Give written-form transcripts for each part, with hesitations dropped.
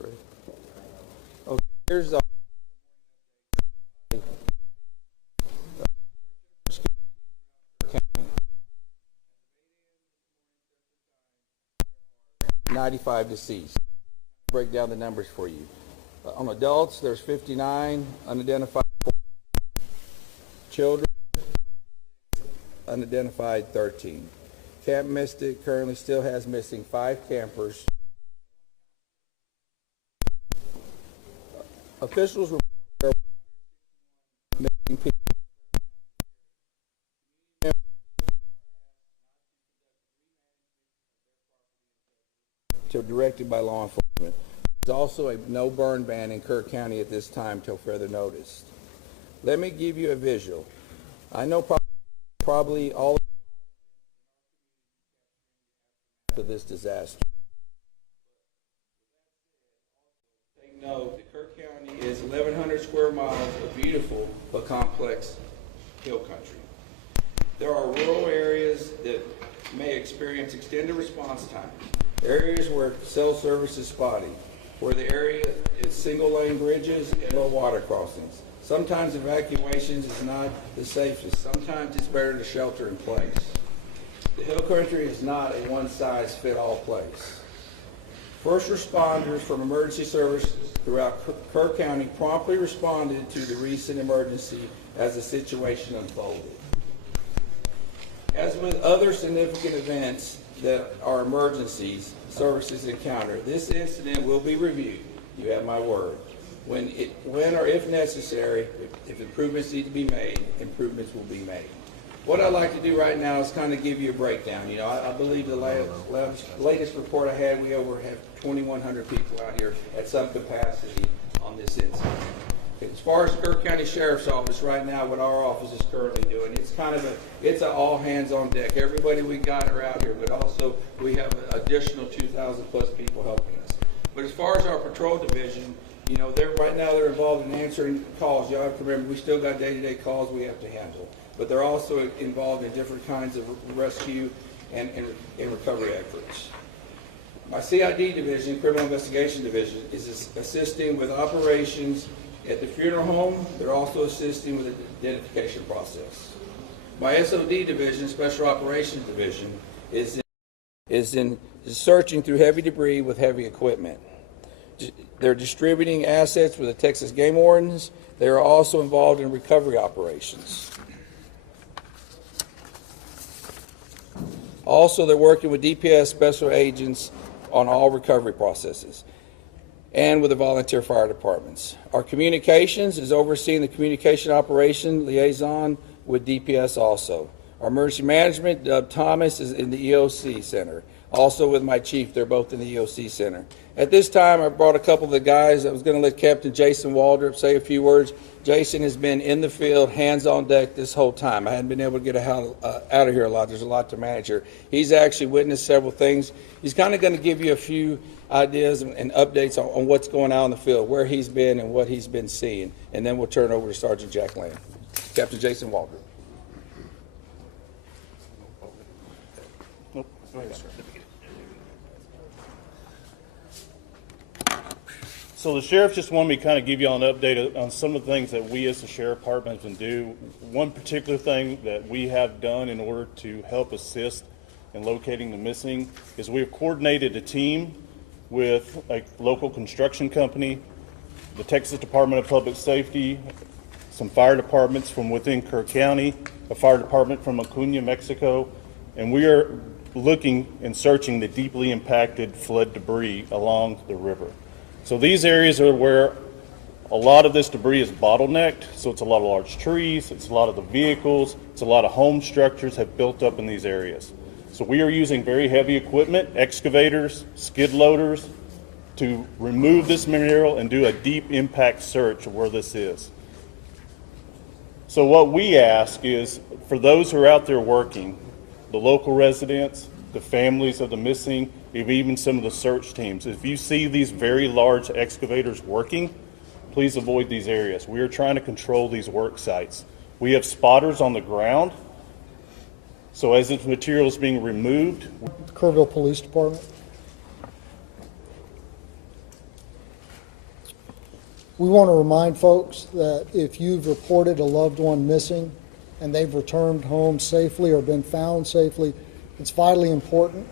ready? Okay, here's the 95 deceased. Break down the numbers for you. On adults, there's 59 unidentified. Children, unidentified 13. Camp Mystic currently still has missing 5 campers. Officials report there are missing people. Directed by law enforcement. There's also a no burn ban in Kerr County at this time till further notice. Let me give you a visual. I know probably all of this disaster. Take note that Kerr County is 1,100 square miles of beautiful but complex hill country. There are rural areas that may experience extended response time. Areas where cell service is spotty, where the area is single-lane bridges and low water crossings. Sometimes evacuations is not the safest. Sometimes it's better to shelter in place. The hill country is not a one-size-fits-all place. First responders from emergency services throughout Kerr County promptly responded to the recent emergency as the situation unfolded. As with other significant events that are emergencies services encounter, this incident will be reviewed. You have my word. When or if necessary, if improvements need to be made, improvements will be made. What I'd like to do right now is kind of give you a breakdown. You know, I believe the latest report I had, we have 2,100 people out here at some capacity on this incident. As far as Kerr County Sheriff's Office right now, what our office is currently doing, it's an all hands on deck. Everybody we got are out here, but also we have an additional 2,000 plus people helping us. But as far as our patrol division, you know, right now they're involved in answering calls. Y'all have to remember, we still got day-to-day calls we have to handle. But they're also involved in different kinds of rescue and recovery efforts. My CID division, Criminal Investigation Division, is assisting with operations at the funeral home. They're also assisting with the identification process. My SOD division, Special Operations Division, is searching through heavy debris with heavy equipment. They're distributing assets for the Texas Game Wardens. They are also involved in recovery operations. Also, they're working with DPS special agents on all recovery processes and with the volunteer fire departments. Our communications is overseeing the communication operation liaison with DPS also. Our emergency management, Doug Thomas, is in the EOC Center. Also with my chief, they're both in the EOC Center. At this time, I brought a couple of the guys. I was going to let Captain Jason Waldrop say a few words. Jason has been in the field, hands on deck this whole time. I hadn't been able to get out of here a lot. There's a lot to manage here. He's actually witnessed several things. He's kind of going to give you a few ideas and updates on what's going on in the field, where he's been and what he's been seeing. And then we'll turn it over to Sergeant Jack Lamb. Captain Jason Waldrop. Nope. Go ahead, sir. So the sheriff just wanted me to kind of give you an update on some of the things that we as the sheriff department can do. One particular thing that we have done in order to help assist in locating the missing is we have coordinated a team with a local construction company, the Texas Department of Public Safety, some fire departments from within Kerr County, a fire department from Acuna, Mexico, and we are looking and searching the deeply impacted flood debris along the river. So these areas are where a lot of this debris is bottlenecked. So it's a lot of large trees, it's a lot of the vehicles, it's a lot of home structures have built up in these areas. So we are using very heavy equipment, excavators, skid loaders, to remove this material and do a deep impact search of where this is. So what we ask is, for those who are out there working, the local residents, the families of the missing, even some of the search teams, if you see these very large excavators working, please avoid these areas. We are trying to control these work sites. We have spotters on the ground, so as this material is being removed. Kerrville Police Department. We want to remind folks that if you've reported a loved one missing and they've returned home safely or been found safely, it's vitally important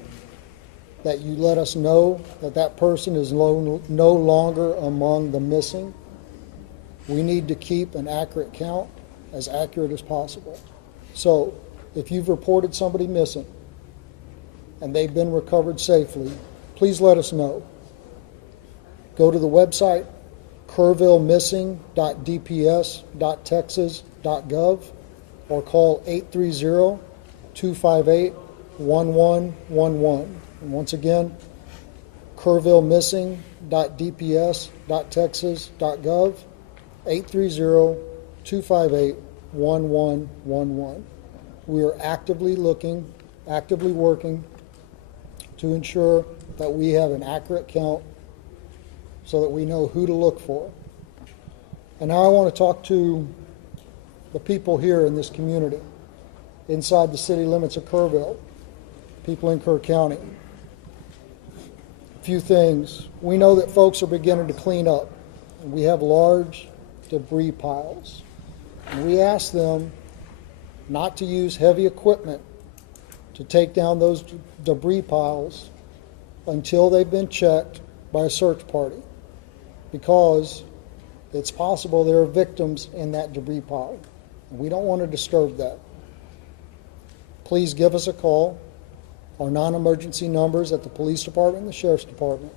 that you let us know that that person is no longer among the missing. We need to keep an accurate count, as accurate as possible. So if you've reported somebody missing and they've been recovered safely, please let us know. Go to the website, kerrvillemissing.dps.texas.gov, or call 830-258-1111. And once again, kerrvillemissing.dps.texas.gov, 830-258-1111. We are actively working to ensure that we have an accurate count so that we know who to look for. And now I want to talk to the people here in this community, inside the city limits of Kerrville, people in Kerr County. A few things. We know that folks are beginning to clean up, and we have large debris piles. And we ask them not to use heavy equipment to take down those debris piles until they've been checked by a search party, because it's possible there are victims in that debris pile. We don't want to disturb that. Please give us a call. Our non-emergency numbers at the police department and the sheriff's department,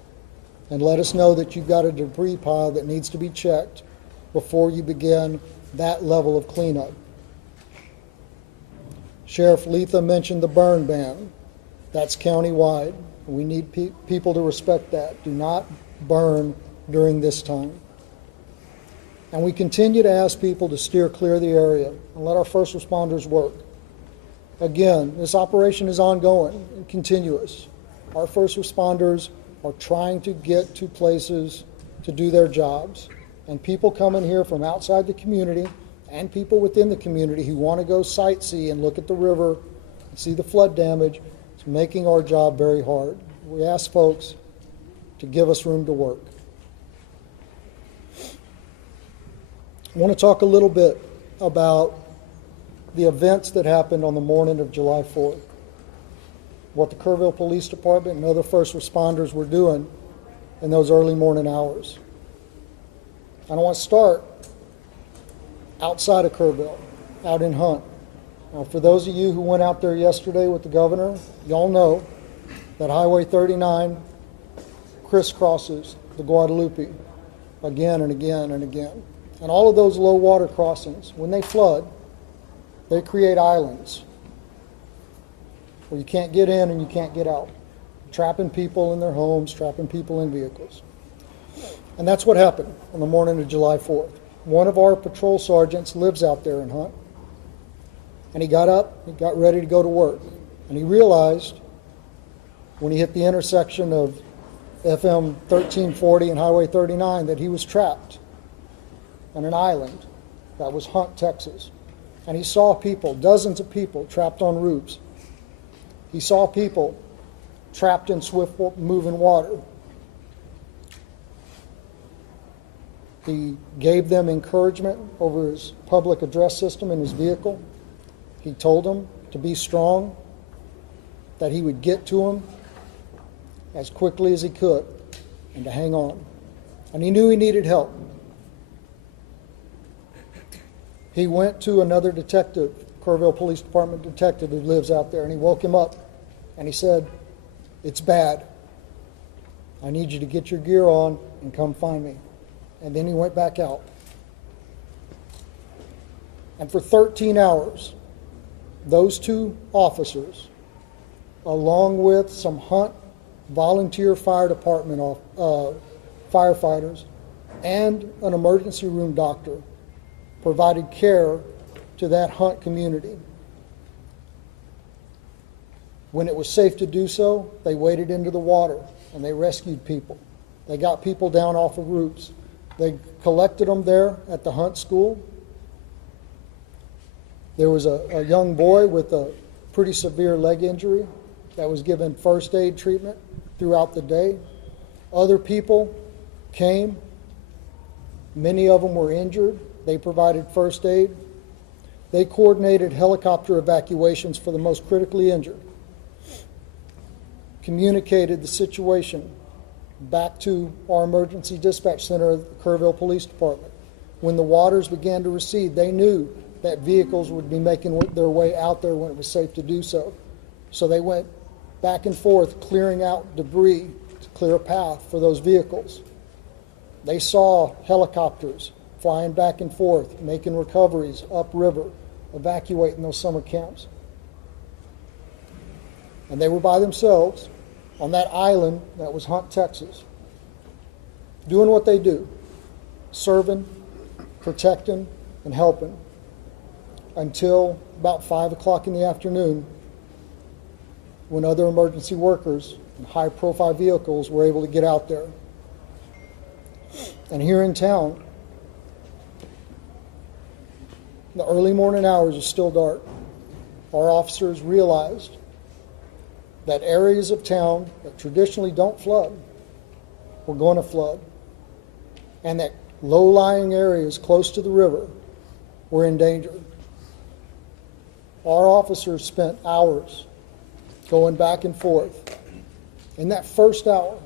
and let us know that you've got a debris pile that needs to be checked before you begin that level of cleanup. Sheriff Leitha mentioned the burn ban. That's countywide. We need people to respect that. Do not burn during this time. And we continue to ask people to steer clear of the area and let our first responders work. Again, this operation is ongoing and continuous. Our first responders are trying to get to places to do their jobs. And people coming here from outside the community and people within the community who want to go sightsee and look at the river and see the flood damage, it's making our job very hard. We ask folks to give us room to work. I want to talk a little bit about the events that happened on the morning of July 4th, what the Kerrville Police Department and other first responders were doing in those early morning hours. And I want to start outside of Kerrville, out in Hunt. Now, for those of you who went out there yesterday with the governor, y'all know that Highway 39 crisscrosses the Guadalupe again and again and again. And all of those low water crossings, when they flood, they create islands where you can't get in and you can't get out, trapping people in their homes, trapping people in vehicles. And that's what happened on the morning of July 4th. One of our patrol sergeants lives out there in Hunt, and he got up, he got ready to go to work, and he realized when he hit the intersection of FM 1340 and Highway 39 that he was trapped on an island that was Hunt, Texas. And he saw people, dozens of people, trapped on roofs. He saw people trapped in swift moving water. He gave them encouragement over his public address system in his vehicle. He told them to be strong, that he would get to them as quickly as he could, and to hang on. And he knew he needed help. He went to another detective, Kerrville Police Department detective who lives out there, and he woke him up and he said, "It's bad. I need you to get your gear on and come find me." And then he went back out. And for 13 hours, those two officers, along with some Hunt volunteer fire department firefighters and an emergency room doctor, provided care to that Hunt community. When it was safe to do so, they waded into the water and they rescued people. They got people down off of roofs. They collected them there at the Hunt School. There was a young boy with a pretty severe leg injury that was given first aid treatment throughout the day. Other people came Many of them were injured. They provided first aid. They coordinated helicopter evacuations for the most critically injured, communicated the situation back to our emergency dispatch center of the Kerrville Police Department. When the waters began to recede, they knew that vehicles would be making their way out there when it was safe to do so. So they went back and forth, clearing out debris to clear a path for those vehicles. They saw helicopters flying back and forth, making recoveries upriver, evacuating those summer camps. And they were by themselves on that island that was Hunt, Texas, doing what they do, serving, protecting, and helping, until about 5 o'clock in the afternoon, when other emergency workers and high-profile vehicles were able to get out there. And here in town, the early morning hours are still dark. Our officers realized that areas of town that traditionally don't flood were going to flood, and that low-lying areas close to the river were in danger. Our officers spent hours going back and forth. In that first hour,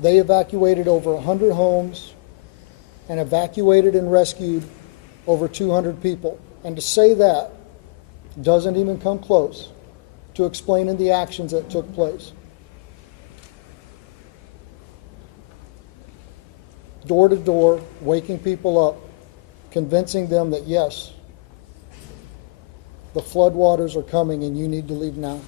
they evacuated over 100 homes and evacuated and rescued over 200 people. And to say that doesn't even come close to explaining the actions that took place. Door to door, waking people up, convincing them that yes, the floodwaters are coming and you need to leave now.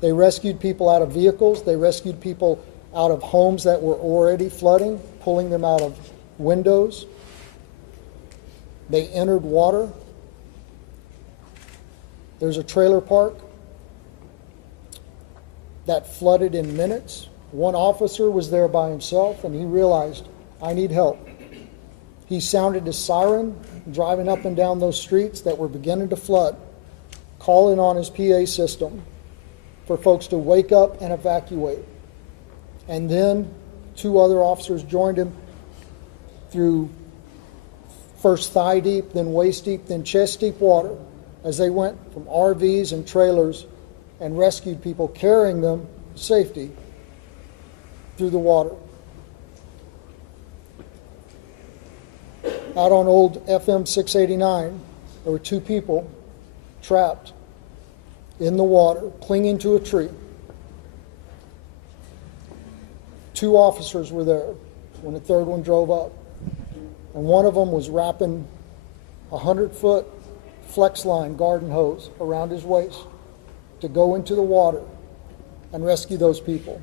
They rescued people out of vehicles. They rescued people out of homes that were already flooding, pulling them out of windows. They entered water. There's a trailer park that flooded in minutes. One officer was there by himself, and he realized, I need help. He sounded his siren, driving up and down those streets that were beginning to flood, calling on his PA system for folks to wake up and evacuate. And then 2 other officers joined him through first thigh deep, then waist deep, then chest deep water, as they went from RVs and trailers and rescued people, carrying them to safety through the water. Out on old FM 689, there were 2 people trapped in the water, clinging to a tree. 2 officers were there when the 3rd one drove up. And one of them was wrapping a 100-foot flex line garden hose around his waist to go into the water and rescue those people.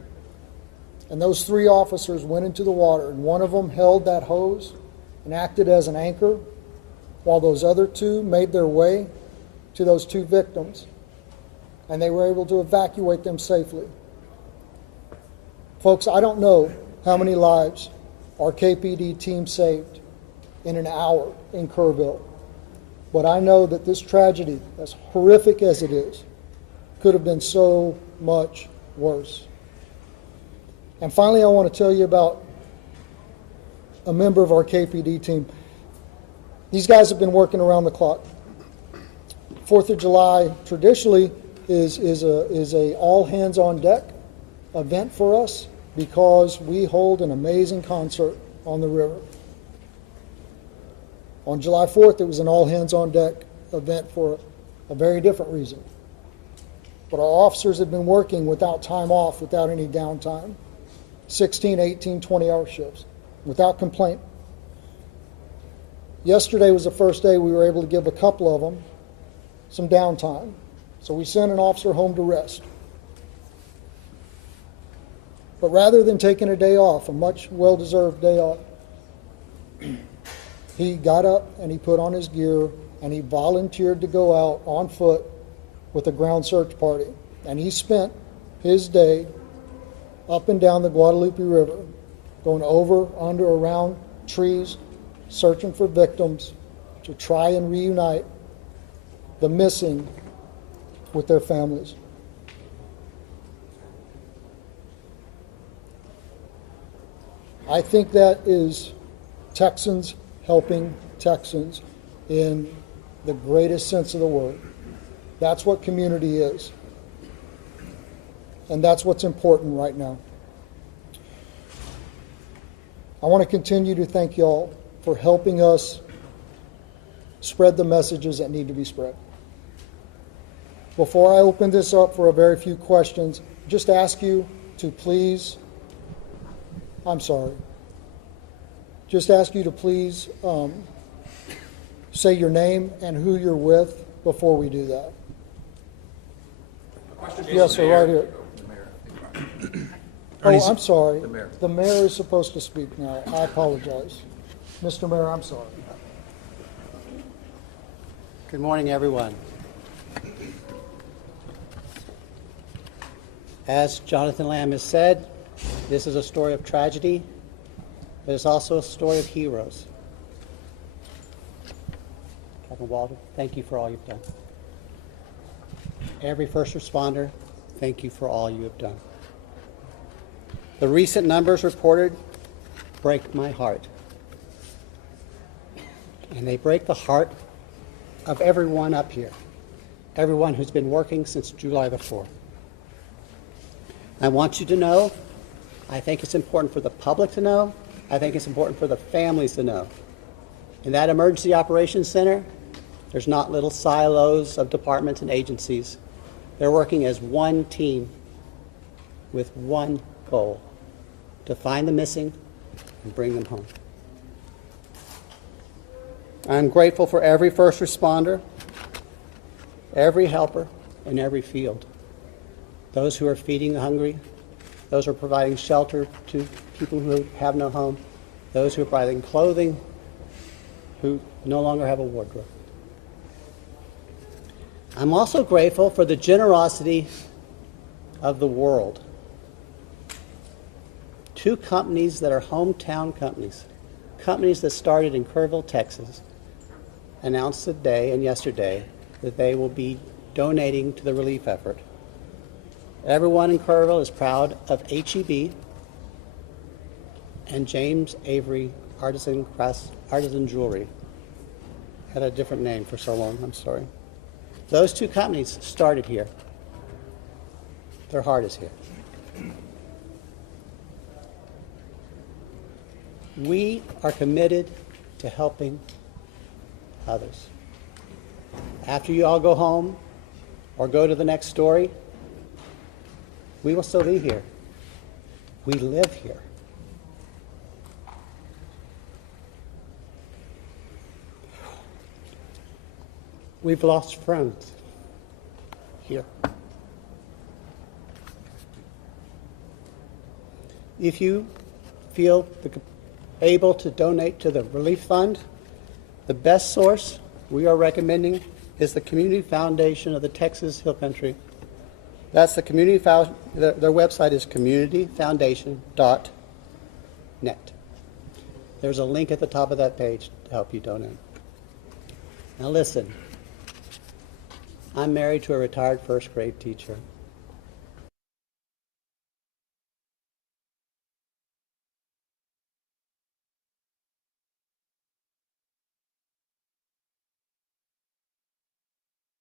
And those 3 officers went into the water, and one of them held that hose and acted as an anchor, while those other 2 made their way to those 2 victims, and they were able to evacuate them safely. Folks, I don't know how many lives our KPD team saved in an hour in Kerrville, but I know that this tragedy, as horrific as it is, could have been so much worse. And finally, I want to tell you about a member of our KPD team. These guys have been working around the clock. 4th of July traditionally is a all hands on deck event for us, because we hold an amazing concert on the river. On July 4th, it was an all hands on deck event for a very different reason. But our officers have been working without time off, without any downtime, 16, 18, 20-hour shifts, without complaint. Yesterday was the first day we were able to give a couple of them some downtime. So we sent an officer home to rest. But rather than taking a day off, a much well-deserved day off, he got up and he put on his gear and he volunteered to go out on foot with a ground search party. And he spent his day up and down the Guadalupe River, going over, under, around trees, searching for victims to try and reunite the missing with their families. I think that is Texans helping Texans in the greatest sense of the word. That's what community is. And that's what's important right now. I want to continue to thank y'all for helping us spread the messages that need to be spread. Before I open this up for a very few questions, just ask you to please, just ask you to please say your name and who you're with before we do that. Yes, sir, right here. Oh, I'm sorry. The mayor is supposed to speak now. I apologize. Mr. Mayor, I'm sorry. Good morning, everyone. As Jonathan Lamb has said, this is a story of tragedy, but it's also a story of heroes. Captain Walter, thank you for all you've done. Every first responder, thank you for all you have done. The recent numbers reported break my heart. And they break the heart of everyone up here, everyone who's been working since July the 4th. I want you to know, I think it's important for the public to know, I think it's important for the families to know. In that Emergency Operations Center, there's not little silos of departments and agencies. They're working as one team with one goal, to find the missing and bring them home. I'm grateful for every first responder, every helper in every field. Those who are feeding the hungry, those who are providing shelter to people who have no home, those who are providing clothing, who no longer have a wardrobe. I'm also grateful for the generosity of the world. Two companies that are hometown companies, companies that started in Kerrville, Texas, announced today and yesterday that they will be donating to the relief effort. Everyone in Kerrville is proud of HEB and James Avery Artisan Jewelry. Had a different name for so long, I'm sorry. Those two companies started here. Their heart is here. We are committed to helping others. After you all go home or go to the next story, we will still be here. We live here. We've lost friends here. If you feel able to donate to the relief fund, the best source we are recommending is the Community Foundation of the Texas Hill Country. That's the community their website is communityfoundation.net. There's a link at the top of that page to help you donate. Now listen, I'm married to a retired first grade teacher.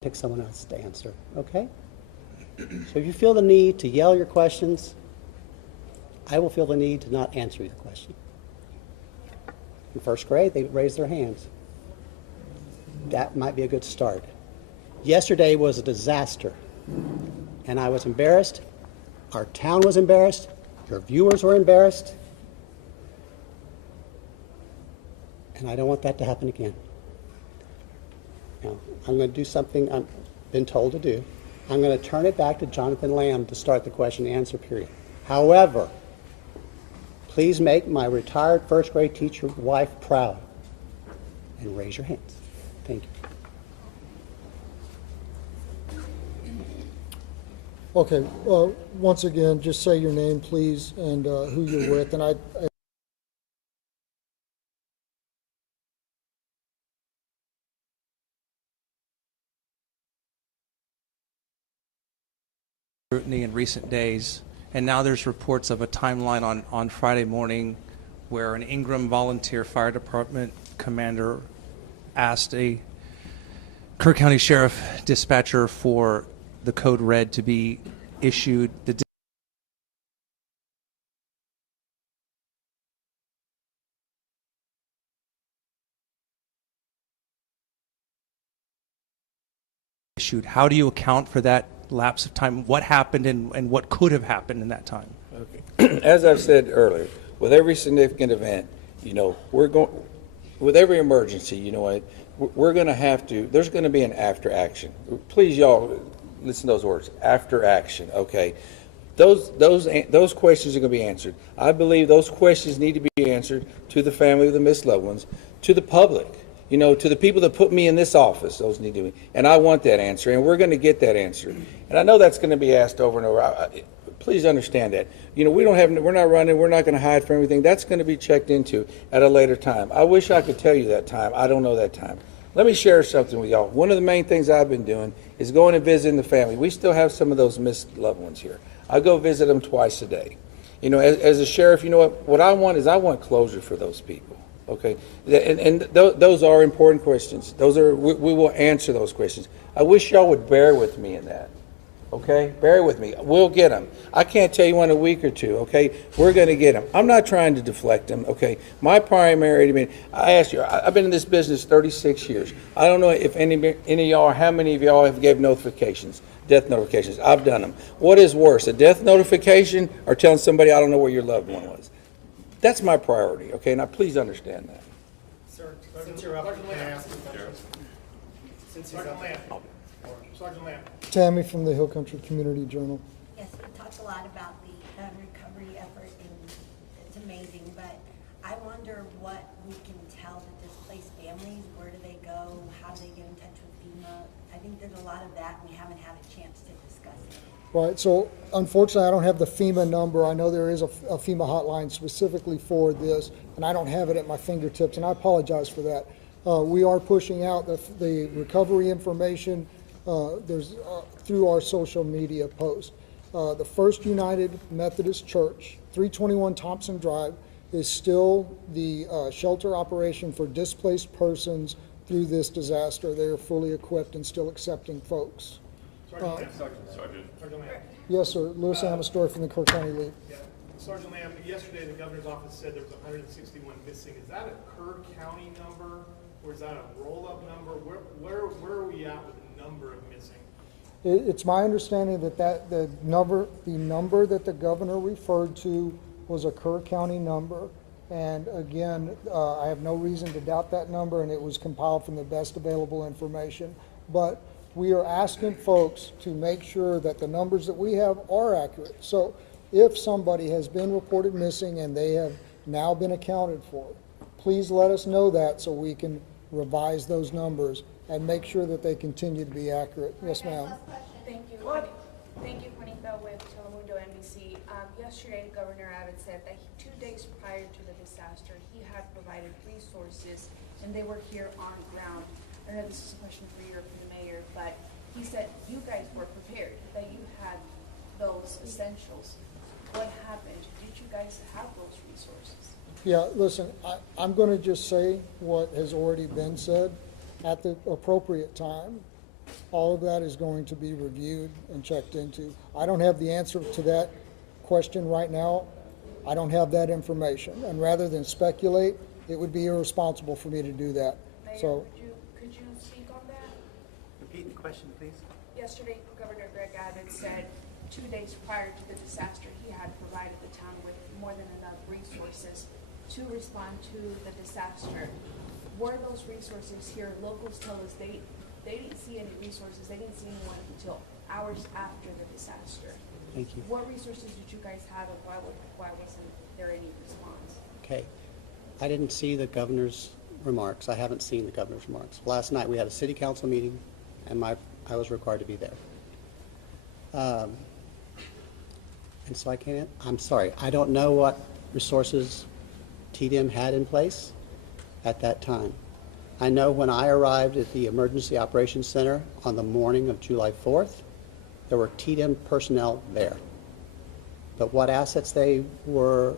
Pick someone else to answer, okay? So if you feel the need to yell your questions, I will feel the need to not answer the question. In first grade, they raised their hands. That might be a good start. Yesterday was a disaster, and I was embarrassed. Our town was embarrassed. Your viewers were embarrassed. And I don't want that to happen again. Now, I'm going to do something I've been told to do. I'm going to turn it back to Jonathan Lamb to start the question and answer period. However, please make my retired first grade teacher wife proud and raise your hands. Thank you. Okay, once again, just say your name, please, and who you're with. And I scrutiny in recent days, and now there's reports of a timeline on Friday morning where an Ingram Volunteer Fire Department commander asked a Kerr County Sheriff dispatcher for the code red to be issued. How do you account for that lapse of time? What happened and what could have happened in that time? Okay. As I've said earlier, with every significant event, we're going, with every emergency, we're going to have to, there's going to be an after action. Please, y'all, listen to those words, after action, okay? Those questions are going to be answered. I believe those questions need to be answered to the family of the missed loved ones, to the public, to the people that put me in this office. Those need to be, and I want that answer, and we're going to get that answer. And I know that's going to be asked over and over. Please understand that. We're not running, we're not going to hide from everything. That's going to be checked into at a later time. I wish I could tell you that time. I don't know that time. Let me share something with y'all. One of the main things I've been doing is going and visiting the family. We still have some of those missed loved ones here. I go visit them twice a day. As a sheriff, what I want is I want closure for those people. Okay, and those are important questions. We will answer those questions. I wish y'all would bear with me in that. Okay, bear with me. We'll get them. I can't tell you in a week or two. Okay, we're going to get them. I'm not trying to deflect them. Okay, my primary. I asked you. I've been in this business 36 years. I don't know if any of y'all, how many of y'all have gave notifications, death notifications. I've done them. What is worse, a death notification or telling somebody I don't know where your loved one was? That's my priority, okay? Now, please understand that. Sir, since you're up, can I ask a question? Since he's up. Sergeant Lamb. Tammy from the Hill Country Community Journal. Yes, we talked a lot about the recovery effort, and it's amazing, but I wonder what we can tell the displaced families. Where do they go? How do they get in touch with FEMA? I think there's a lot of that, and we haven't had a chance to discuss it. Right, so unfortunately, I don't have the FEMA number. I know there is a FEMA hotline specifically for this, and I don't have it at my fingertips, and I apologize for that. We are pushing out the recovery information through our social media posts. The First United Methodist Church, 321 Thompson Drive, is still the shelter operation for displaced persons through this disaster. They are fully equipped and still accepting folks. Sergeant Lamb. Yes, sir. Louis Amastor from the Kerr County League. Yeah. Sergeant Lamb, yesterday the governor's office said there was 161 missing. Is that a Kerr County number, or is that a roll-up number? Where are we at with the number of missing? It's my understanding that the number that the governor referred to was a Kerr County number. And again, I have no reason to doubt that number, and it was compiled from the best available information. But we are asking folks to make sure that the numbers that we have are accurate. So if somebody has been reported missing and they have now been accounted for, please let us know that so we can revise those numbers and make sure that they continue to be accurate. Yes, ma'am. Thank you. Thank you, Juanita with Telemundo NBC. Yesterday, Governor Abbott said that 2 days prior to the disaster, he had provided resources, and they were here on ground. I know this is a question for you or for the mayor, but he said you guys were prepared, that you had those essentials. What happened? Did you guys have those resources? Yeah, listen, I'm going to just say what has already been said. At the appropriate time, all of that is going to be reviewed and checked into. I don't have the answer to that question right now. I don't have that information. And rather than speculate, it would be irresponsible for me to do that. Mayor, So, could you speak on that? Repeat the question, please. Yesterday, Governor Greg Abbott said 2 days prior to the disaster, he had provided the town with more than enough resources to respond to the disaster. Were those resources here? Locals tell us they didn't see any resources. They didn't see anyone until hours after the disaster. Thank you. What resources did you guys have, and why wasn't there any response? Okay. I didn't see the governor's remarks. I haven't seen the governor's remarks. Last night we had a city council meeting, and I was required to be there. And so I'm sorry, I don't know what resources TDM had in place at that time. I know when I arrived at the Emergency Operations Center on the morning of July 4th, there were TDM personnel there. But what assets they were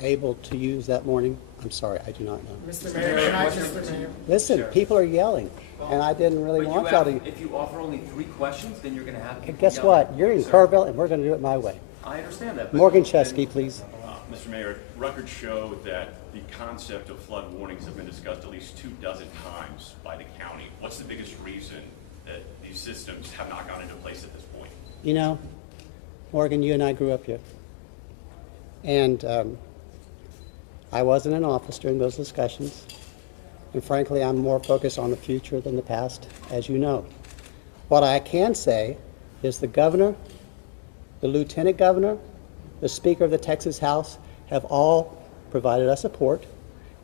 able to use that morning? I'm sorry, I do not know. Mr. Mayor, can I just, Listen, people are yelling, and I didn't really But want y'all to. if you offer only 3 questions, then you're going to have people And guess yelling. what? You're in Sir, Kerrville, and we're going to do it my way. I understand that. but- Morgan Chesky, please. Mr. Mayor, records show that the concept of flood warnings have been discussed at least 24 times by the county. What's the biggest reason that these systems have not gone into place at this point? You know, Morgan, you and I grew up here. And I wasn't in office during those discussions. And frankly, I'm more focused on the future than the past, as you know. What I can say is the governor, the lieutenant governor, the Speaker of the Texas House have all provided us support,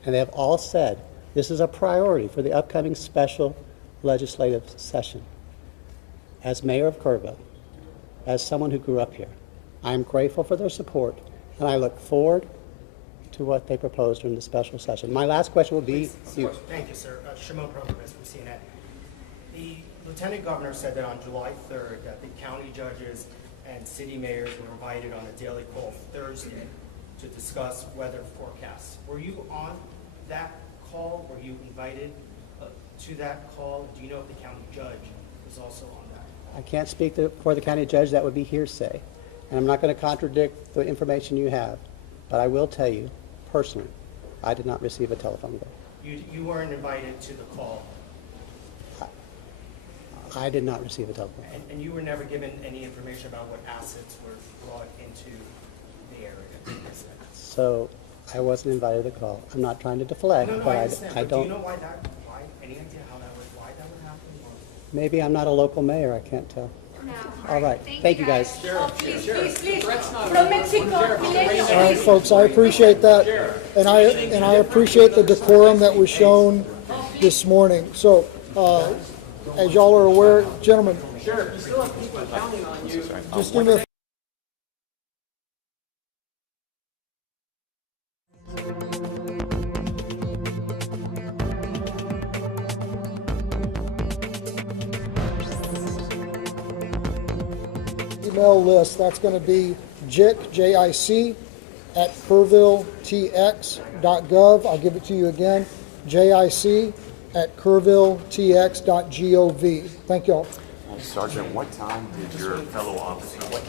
and they have all said this is a priority for the upcoming special legislative session. As mayor of Kerrville, as someone who grew up here, I'm grateful for their support, and I look forward to what they propose during the special session. My last question will be you. thank you, sir. Shimon Provost from CNN. The Lieutenant Governor said that on July 3rd that the county judges and city mayors were invited on a daily call Thursday to discuss weather forecasts. Were you on that call? Were you invited to that call? Do you know if the county judge was also on that? I can't speak for the county judge. That would be hearsay. And I'm not going to contradict the information you have. But I will tell you, personally, I did not receive a telephone call. You weren't invited to the call, I did not receive a telephone call. and you were never given any information about what assets were brought into the area. So I wasn't invited to the call. I'm not trying to deflect, No, but I understand. I But do don't. you know why any idea why that would happen? Or- Maybe I'm not a local mayor. I can't tell. All right. Thank you, guys. Please, from Mexico, All right, folks, I appreciate that, and I appreciate the decorum that was shown this morning. So, as y'all are aware, gentlemen, Sheriff, you still have people counting on you. just give me a email list. That's going to be JIC, J-I-C, at kerrvilletx.gov. I'll give it to you again, JIC at kerrvilletx.gov. Thank y'all. Sergeant, what time did your fellow officer tell us?